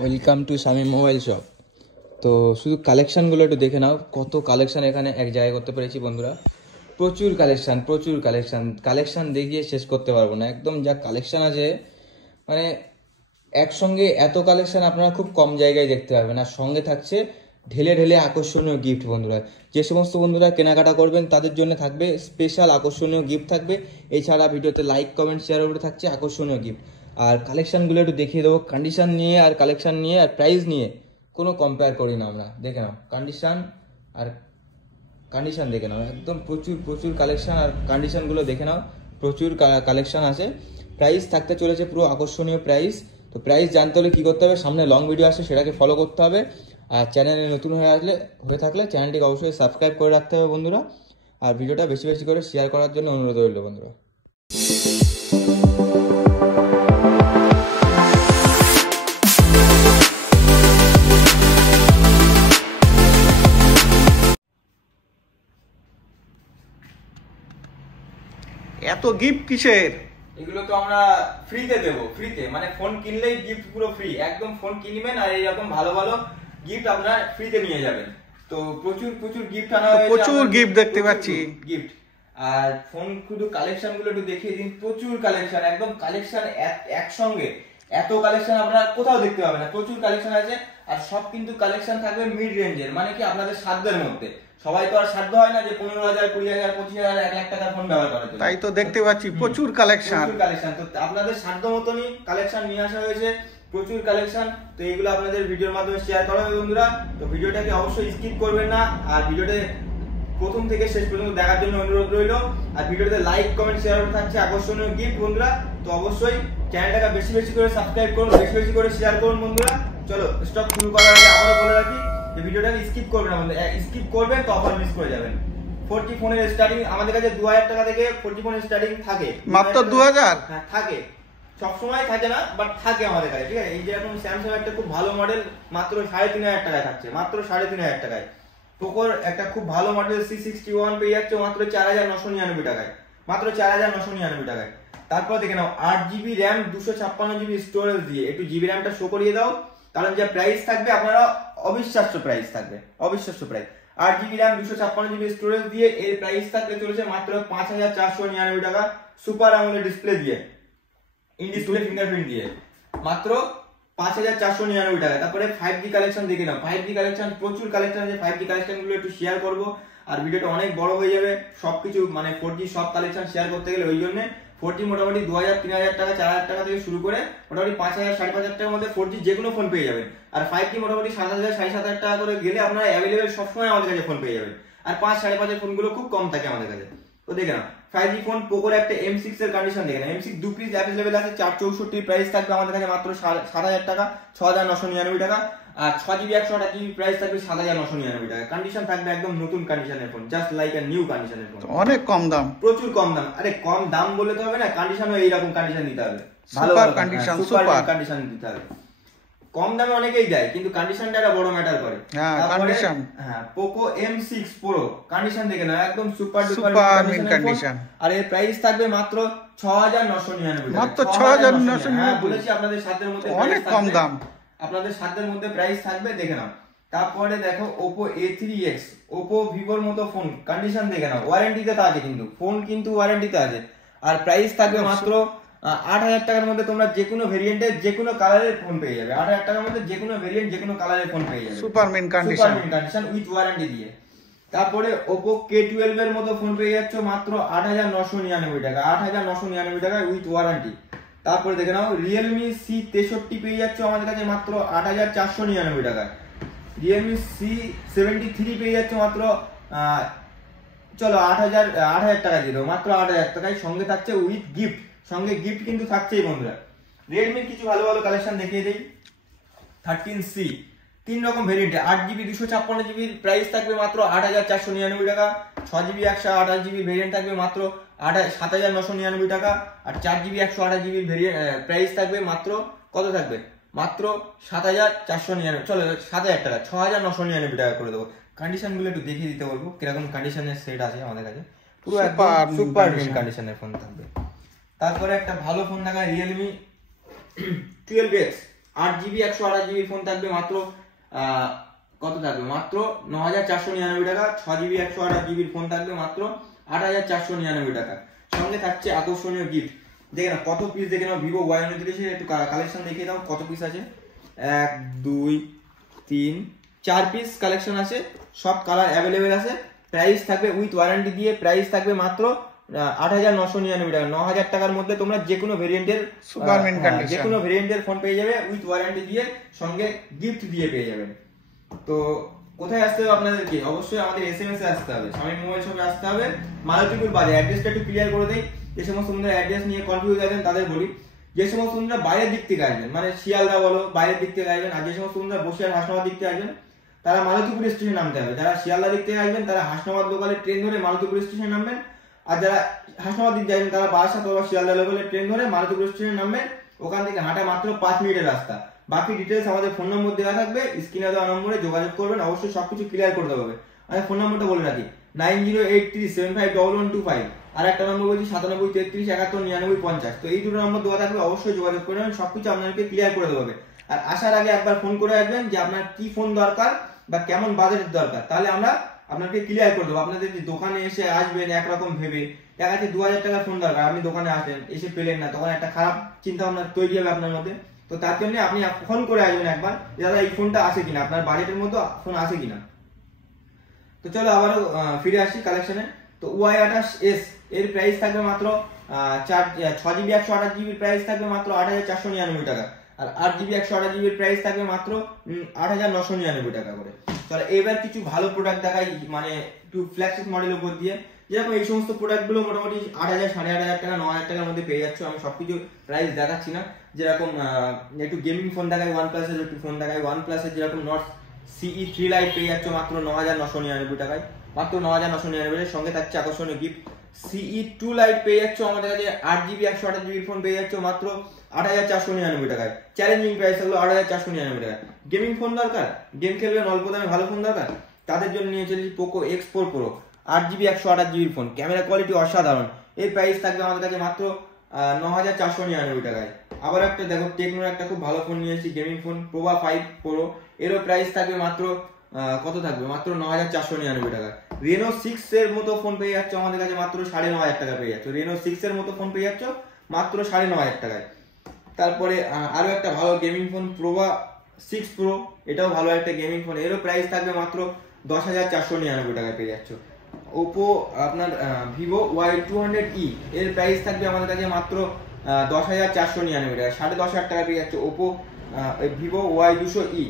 Welcome to Shamim mobile shop. তো শুধু কালেকশানগুলো একটু দেখে নাও, কত কালেকশান এখানে এক জায়গায় করতে পেরেছি বন্ধুরা। প্রচুর কালেকশান দেখিয়ে শেষ করতে পারবো না, একদম যা কালেকশান আছে, মানে একসঙ্গে এত কালেকশান আপনারা খুব কম জায়গায় দেখতে পারবেন। আর সঙ্গে থাকছে ঢেলে ঢেলে আকর্ষণীয় গিফট বন্ধুরা। যে সমস্ত বন্ধুরা কেনাকাটা করবেন তাদের জন্য থাকবে স্পেশাল আকর্ষণীয় গিফট থাকবে। এছাড়া ভিডিওতে লাইক কমেন্ট শেয়ার উপরে থাকছে আকর্ষণীয় গিফট। আর কালেকশানগুলো একটু দেখিয়ে দেবো। কন্ডিশন নিয়ে আর কালেকশান নিয়ে আর প্রাইস নিয়ে কোনো কম্পেয়ার করি না আমরা। দেখে নাও কন্ডিশন দেখে নাও, একদম প্রচুর কালেকশান। আর কন্ডিশনগুলো দেখে নাও, প্রচুর কালেকশান আছে। প্রাইস থাকতে চলেছে পুরো আকর্ষণীয় প্রাইস। তো প্রাইস জানতে হলে কী করতে হবে, সামনে লং ভিডিও আসে সেটাকে ফলো করতে হবে। আর চ্যানেলে নতুন হয়ে থাকলে চ্যানেলটিকে অবশ্যই সাবস্ক্রাইব করে রাখতে হবে বন্ধুরা। আর ভিডিওটা বেশি বেশি করে শেয়ার করার জন্য অনুরোধ রইল বন্ধুরা। এত গিফট কিসের? এগুলো তো আমরা ফ্রিতে দেবো, ফ্রিতে, মানে ফোন কিনলেই গিফট পুরো ফ্রি। একদম ফোন কিনবেন আর এইরকম ভালো ভালো গিফট আপনারা ফ্রিতে নিয়ে যাবেন। তো প্রচুর গিফট আনা হয়েছে, প্রচুর গিফট দেখতে পাচ্ছি গিফট। আর ফোন শুধু কালেকশন গুলো একটু দেখিয়ে দিন, প্রচুর কালেকশন, একদম কালেকশন একসঙ্গে এত কালেকশন আপনারা কোথাও দেখতে পাবেন না। প্রচুর কালেকশন আছে আর সব কিন্তু কালেকশন থাকবে মিড রেঞ্জের, মানে কি আপনাদের সাধ্যের মধ্যে। সবাই তো আর সাধ্য হয় না যে 15,000 20,000 25,000 1 লাখ টাকার ফোন ব্যবহার করার জন্য। তাই তো দেখতে পাচ্ছি প্রচুর কালেকশন। তো আপনাদের সাধ্য মতনই কালেকশন নিয়ে আসা হয়েছে, প্রচুর কালেকশন। তো এইগুলো আপনাদের ভিডিওর মাধ্যমে শেয়ার করা হবে বন্ধুরা। তো ভিডিওটাকে অবশ্যই স্কিপ করবেন না, আর ভিডিওতে প্রথম থেকে শেষ পর্যন্ত দেখার জন্য অনুরোধ রইল। আর ভিডিওতে লাইক কমেন্ট শেয়ার থাকছে আকর্ষণীয় গিফট বন্ধুরা। তো অবশ্যই চ্যানেলটাকে বেশি বেশি করে সাবস্ক্রাইব করুন, বেশি বেশি করে শেয়ার করুন বন্ধুরা। চলো স্টপ শুরু করার আগে আবারও বলে রাখি যে ভিডিওটাকে স্কিপ করবেন না বন্ধুরা। স্কিপ করবেন তো অফার মিস করে যাবেন। 40 ফোনের স্টার্টিং আমাদের কাছে 2,000 টাকা থেকে 40 ফোনের স্টার্টিং থাকে, মাত্র 2,000? হ্যাঁ থাকে, সবসময় থাকে না, বাট থাকে আমাদের কাছে, ঠিক আছে। এই যে এখন স্যামসাং একটা খুব ভালো মডেল মাত্র 3,500 টাকায় থাকছে, মাত্র 3,500 টাকায়। পোকোর একটা খুব ভালো মডেল C61 পেয়ে যাচ্ছে মাত্র 4,999 টাকায়, মাত্র 4,999 টাকায়। তারপর দেখে নাও 8GB র্যাম 256GB স্টোরেজ দিয়ে। একটু জিবি র্যামটা শো করিয়ে দাও, কারণ যে প্রাইস থাকবে আপনারা অবিশ্বাস্য প্রাইস থাকবে, অবিশ্বাস্য price. 8GB RAM 256GB storage দিয়ে এর প্রাইস থাকতে চলেছে মাত্র 5,499 টাকা, সুপার আমোলেড ডিসপ্লে দিয়ে, ইন ডিসপ্লে ফিঙ্গারপ্রিন্ট দিয়ে, মাত্র 5,499 টাকা। তারপরে 5G কালেকশন দেখে নাও, 5G কালেকশন প্রচুর কালেকশন আছে। 5G কালেকশন গুলো একটু শেয়ার করবো আর ভিডিওটা অনেক বড় হয়ে যাবে। সবকিছু মানে 4G সব কালেকশন শেয়ার করতে গেলে ওই জন্য 4G মোটামুটি 2,000 3,000 টাকা 4,000 টাকা থেকে শুরু করে মোটামুটি 5,000 5,500 টাকার মধ্যে 4G যে কোনো ফোন পেয়ে যাবেন। আর 5G মোটামুটি 7,000 7,500 টাকা করে গেলে আপনারা অ্যাভেলেবেল সবসময় আমাদের কাছে ফোন পেয়ে যাবেন। আর 5-5.5 ফোনগুলো খুব কম থাকে আমাদের কাছে। তো দেখে নাও 5G ফোন পোকোর একটা M6 এর কন্ডিশন দেখে নাও। M6 2 পিস অ্যাভেলেবেল আছে, 464 প্রাইস থাকবে আমাদের কাছে মাত্র 7,000 টাকা, 6,999 টাকা। আর 6GB 128GB প্রাইস থাকবে 7,999 টাকা। কন্ডিশন থাকবে একদম নতুন কন্ডিশনের phone, just like a new কন্ডিশনের ফোন। অনেক কম দাম, প্রচুর কম দাম। আরে কম দাম বলে তো হবে না, কন্ডিশনও এইরকম কন্ডিশন দিতে হবে, ভালো কন্ডিশন, সুপার কন্ডিশন দিতে হবে। কম দামে অনেকেই দেয় কিন্তু কন্ডিশনটা একটা বড় ম্যাটার করে। কন্ডিশন, হ্যাঁ পোকো M6 Pro কন্ডিশন দেখে নাও, একদম সুপার কন্ডিশন। আর এর প্রাইস থাকবে মাত্র 6,999 টাকা, মাত্র 6,999। হ্যাঁ বলেছি আপনাদের সাধ্যের মধ্যে, অনেক কম দাম, আপনাদের সাধ্যের মধ্যে প্রাইস থাকবে, দেখে নাও। তারপরে দেখো Oppo A3X, Oppo Vivoর মতো ফোন কন্ডিশন দেখে নাও, ওয়ারেন্টিতে আছে কিন্তু ফোন, কিন্তু ওয়ারেন্টিতে আছে। আর প্রাইস থাকবে মাত্র 8,000 টাকার মধ্যে তোমরা যে কোনো ভেরিয়েন্টের যে কোনো কালারের ফোন পেয়ে যাবে। 8,000 টাকার মধ্যে যে কোনো ভেরিয়েন্ট যে কোনো কালারের ফোন পেয়ে যাবে, super mint condition with warranty দিয়ে। তারপরে Oppo K12 এর মতো ফোন পেয়ে যাচ্ছ মাত্র 8,999 টাকা, 8,999 টাকা উইথ ওয়ারেন্টি। তারপরে দেখে নাও Realme C63 পেয়ে যাচ্ছ আমাদের কাছে মাত্র 8,499 টাকা। Realme C73 পেয়ে যাচ্ছ মাত্র চলো 8,000 টাকা দিয়ে দেবো, মাত্র 8,000 টাকায়। সঙ্গে থাকছে উইথ গিফট, সঙ্গে গিফট কিন্তু থাকছেই বন্ধুরা। রেডমির কিছু ভালো ভালো কালেকশন দেখিয়ে দেই। 13C 3 রকম ভেরিয়েন্টে 8GB 256GB প্রাইস থাকবে মাত্র 8,499 টাকা। 6GB 128GB ভেরিয়েন্ট থাকবে মাত্র 7,999 টাকা। আর 4GB 128GB ভেরিয়েন্ট প্রাইস থাকবে মাত্র কত থাকবে, মাত্র 7,499, চলো 7,000 টাকা, 6,999 টাকা করে দেবো। কন্ডিশন গুলো একটু দেখিয়ে দিতে বলবো কিরকম কন্ডিশনের সেট আছে আমাদের কাছে, পুরো সুপার কন্ডিশনের ফোন থাকবে। তারপরে একটা ভালো ফোন দেখা Realme 12X, 8GB 128GB phone থাকবে মাত্র কত থাকবে মাত্র 9499 টাকা। 6GB 128GB ফোন থাকবে মাত্র 8499 টাকা। সঙ্গে থাকছে আকর্ষণীয় গিফট। দেখে নাও কত পিস, দেখে নাও ভিভো Y29 একটু কালেকশন দেখিয়ে দাও কত পিস আছে। 1 2 3 4 পিস কালেকশন আছে, সব কালার অ্যাভেলেবেল আছে। প্রাইস থাকবে উইথ ওয়ারেন্টি দিয়ে, প্রাইস থাকবে মাত্র 8999 টাকা। 9000 টাকার মধ্যে তোমরা যে কোনো ভেরিয়েন্টের সুপার মিন্ট কন্ডিশন, যে কোনো ভেরিয়েন্টের ফোন পেয়ে যাবে উইথ ওয়ারেন্টি দিয়ে, সঙ্গে গিফট দিয়ে পেয়ে যাবেন। তো কোথায় আসতে হবে আপনাদেরকে? অবশ্যই আমাদের SMS এ আসতে হবে, স্বামী মোবাইল শপে আসতে হবে, মালতীপুর বাজার। অ্যাড্রেসটা একটু ক্লিয়ার করে দেই, যে সমস্ত বন্ধুরা অ্যাড্রেস নিয়ে কনফিউজ আছেন তাদের বলি। যে সমস্ত বন্ধুরা বাইরের দিক থেকে আসবেন, মানে শিয়ালদা বলো বাইরের দিক থেকে আসবেন, আর যে সমস্ত বন্ধুরা বসিরহাট হাসনাবাদ দিক থেকে আসবেন তারা মালতীপুর স্টেশনে নামতে হবে। যারা শিয়ালদা দিক থেকে আসবেন তারা হাসনাবাদ লোকালে ট্রেন ধরে মালতীপুর স্টেশনে নামবেন, আর যারা হাসনাবাদ দিক যাবেন তারা বারাসাত অথবা শিয়ালদা লোকালে ট্রেন ধরে মালতীপুর স্টেশনে নামবেন। ওখান থেকে হাঁটা মাত্র 5 মিনিটের রাস্তা। বাকি ডিটেলস আমাদের ফোন নম্বর দেওয়া থাকবে, স্ক্রিনে দেওয়া নম্বরে যোগাযোগ করবেন, অবশ্যই সবকিছু ক্লিয়ার করে দেওয়া হবে। আমাদের ফোন নম্বরটা বলে রাখি 9083751125, আর একটা নম্বর বলছি 9733719950। তো এই দুটো নম্বর দেওয়া থাকবে, অবশ্যই যোগাযোগ করবেন, সবকিছু আপনাদেরকে ক্লিয়ার করে দেওয়া হবে। আর আসার আগে একবার ফোন করে আসবেন যে আপনার কি ফোন দরকার বা কেমন বাজেটের দরকার, তাহলে আমরা আপনাকে ক্লিয়ার করে দেবো। আপনাদের যে দোকানে এসে আসবেন একরকম ভেবে, দেখা যাচ্ছে 2000 টাকার ফোন দরকার, আপনি দোকানে আসেন এসে পেলেন না, তখন একটা খারাপ চিন্তা ভাবনা তৈরি হবে আপনার মধ্যে। তো তার জন্য আপনি ফোন করে আসবেন একবার, দাদা এই ফোনটা আছে কিনা, আপনার বাজেটের মতো ফোন আছে কিনা। তো চলো আবারও ফিরে আসি কালেকশনে। তো Y28s এর প্রাইস থাকবে মাত্র 6GB 128GB প্রাইস থাকবে মাত্র 8499 টাকা, আর 8GB 128GB প্রাইস থাকবে মাত্র 8999 টাকা করে। তাহলে এবার কিছু ভালো প্রোডাক্ট দেখাই, মানে একটু ফ্ল্যাগশিপ মডেলের উপর দিয়ে। যেরকম এই সমস্ত প্রোডাক্টগুলো মোটামুটি 8000 8500 টাকা 9000 টাকার মধ্যে পেয়ে যাচ্ছ। আমি সবকিছু প্রাইস দেখাচ্ছি না, যেরকম একটু গেমিং ফোন দেখাই, OnePlus এর একটু ফোন দেখাই। OnePlus এর যেরকম Nord CE3 Lite পেয়ে যাচ্ছ মাত্র 9999 টাকায়, মাত্র 9999 এর সঙ্গে থাকছে আকর্ষণীয় গিফট। CE2 Lite পেয়ে যাচ্ছ আমাদের কাছে 8GB 128GB ফোন পেয়ে যাচ্ছ মাত্র 8499 টাকায়। চ্যালেঞ্জিং প্রাইস হলো 8499 টাকা। গেমিং ফোন দরকার, গেম খেলবেন অল্প দামে ভালো ফোন দরকার, তাদের জন্য নিয়ে চলেছি Poco X4 Pro 8GB 128GB phone, camera quality অসাধারণ। এর প্রাইস থাকবে আমাদের কাছে মাত্র 9499 টাকায়। আবার একটা দেখো টেকনোর একটা খুব ভালো ফোন নিয়ে এসেছি, গেমিং ফোন Poco 5 Pro, এরও প্রাইস থাকবে মাত্র কত থাকবে মাত্র 9499 টাকা। Reno 6 এর মতো ফোন পেয়ে যাচ্ছ আমাদের কাছে মাত্র 9500 টাকা পেয়ে যাচ্ছ। Reno 6 এর মতো ফোন পেয়ে যাচ্ছ মাত্র 9500 টাকায়। তারপরে আরো একটা ভালো গেমিং ফোন Poco 6 Pro, এটাও ভালো একটা গেমিং ফোন, এরও প্রাইস থাকবে মাত্র 10499 টাকায় পেয়ে যাচ্ছ। Oppo আপনার Vivo Y200e এর প্রাইস থাকবে আমাদের কাছে মাত্র 10499 টাকা, 10500 টাকা পেয়ে যাচ্ছে Oppo Vivo Y200e।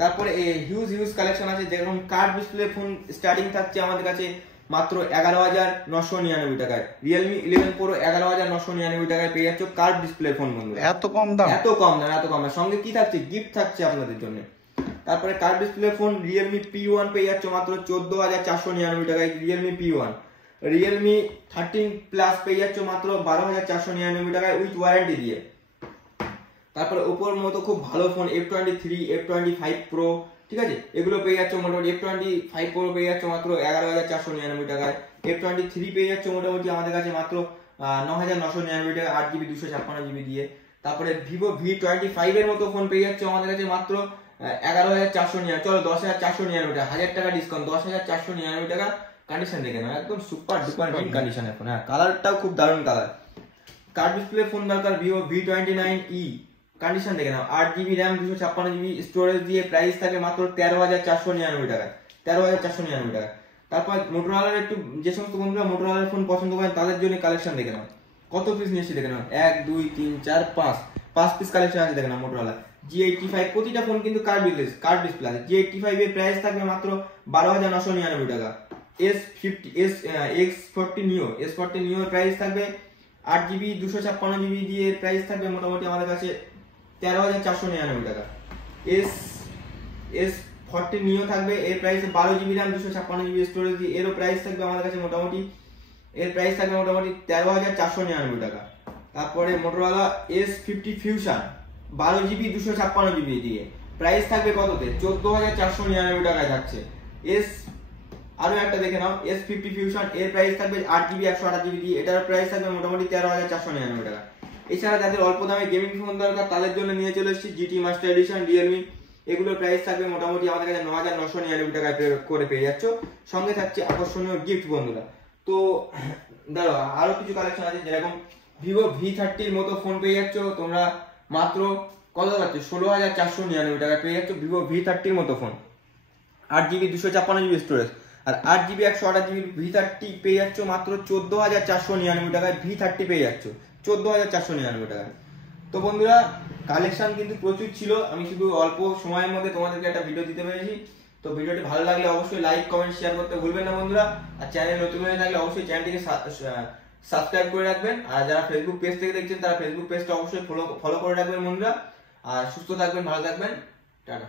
তারপরে হিউজ কালেকশন আছে, যেরকম কার্ড ডিসপ্লে ফোন স্টার্টিং থাকছে আমাদের কাছে মাত্র 11999 টাকায়। Realme 11 Pro 11999 টাকায় পেয়ে যাচ্ছ কার্ড ডিসপ্লে ফোন। বন্ধুরা এত কম দাম, এত কম দাম, সঙ্গে কি থাকছে গিফট থাকছে আপনাদের জন্য। তারপরে card display phone Realme P1 পেয়ে যাচ্ছ মাত্র 14499 টাকায়। Realme P1, Realme 13 Plus পেয়ে যাচ্ছ মাত্র 12499 টাকায় উইথ ওয়ারেন্টি দিয়ে। তারপরে Oppo এর মতো খুব ভালো ফোন F23, F25 Pro, ঠিক আছে, এগুলো পেয়ে যাচ্ছ মোটামুটি। F25 Pro পেয়ে যাচ্ছ মাত্র 11499 টাকায়। F23 পেয়ে যাচ্ছ মোটামুটি আমাদের কাছে মাত্র 9999 টাকা 8GB 256GB দিয়ে। তারপরে Vivo V25 এর মতো ফোন পেয়ে যাচ্ছ আমাদের কাছে মাত্র 11499, চলো 10499 টাকা, 1000 টাকা ডিসকাউন্ট, 10499 টাকা। কন্ডিশন দেখে না, একদম সুপার ডুপার নিট কন্ডিশন এখন। হ্যাঁ, কালারটাও খুব দারুণ কালার। কার্ড ডিসপ্লে ফোন দরকার Vivo V29e, কন্ডিশন দেখে নাও, 8GB RAM 256GB স্টোরেজ দিয়ে প্রাইস থাকে মাত্র 13499 টাকা, 13499 টাকা। তারপর মোটরোলার একটু, যে সমস্ত বন্ধুরা মোটরোলার ফোন পছন্দ করেন তাদের জন্য কালেকশন দেখে নাও, কত পিস নিয়ে এসেছি দেখে নাও, 1 2 3 4 5 পিস কালেকশন আছে দেখে নাও মোটরোলা G85। প্রতিটা ফোন কিন্তু কার্ড ডিসপ্লে আছে। G85 এর প্রাইস থাকবে মাত্র 12999 টাকা। X40 Neo এর প্রাইস থাকবে 8GB 256GB দিয়ে প্রাইস থাকবে মোটামুটি আমাদের কাছে 13499 টাকা। S40 Neo থাকবে, এর price 12GB RAM 256GB storage দিয়ে, এরও প্রাইস থাকবে আমাদের কাছে মোটামুটি, এর প্রাইস থাকবে মোটামুটি 13499 টাকা। তারপরে Motorola S50 Fusion 12GB 256GB দিয়ে প্রাইস থাকবে কততে, 14499 টাকায় থাকছে। আরো একটা দেখে নাও S50 Fusion, এর প্রাইস থাকবে 8GB 128GB দিয়ে, এটার প্রাইস থাকবে মোটামুটি 13499 টাকা। এছাড়া যাদের অল্প দামে গেমিং ফোন দরকার তাদের জন্য নিয়ে চলে এসেছি জিটি মাস্টার এডিশন রিয়েলমি। এগুলোর প্রাইস থাকবে মোটামুটি আমাদের কাছে 9,999 টাকায় করে পেয়ে যাচ্ছ। সঙ্গে থাকছে আকর্ষণীয় গিফট বন্ধুরা। তো দাঁড়াও আরো কিছু কালেকশন আছে, যেরকম ভিভো V30 মতো ফোন পেয়ে যাচ্ছ তোমরা মাত্র কত পাচ্ছ 16,499 টাকায় পেয়ে যাচ্ছ ভিভো V30 মতো ফোন। 8GB 256GB স্টোরেজ আর 8GB 128GB V30 পেয়ে যাচ্ছ মাত্র 14,499 টাকায়। V30 পেয়ে যাচ্ছ 14,499 টাকায়। তো বন্ধুরা কালেকশন কিন্তু প্রচুর ছিল, আমি শুধু অল্প সময়ের মধ্যে তোমাদেরকে একটা ভিডিও দিতে পেরেছি। তো ভিডিওটি ভালো লাগলে অবশ্যই লাইক কমেন্ট শেয়ার করতে ভুলবেন না বন্ধুরা। আর চ্যানেল নতুন হয়ে থাকলে অবশ্যই চ্যানেলটিকে সাবস্ক্রাইব করে রাখবেন। আর যারা ফেসবুক পেজ থেকে দেখছেন তারা ফেসবুক পেজটা অবশ্যই ফলো করে রাখবেন বন্ধুরা। আর সুস্থ থাকবেন, ভালো থাকবেন, টাটা।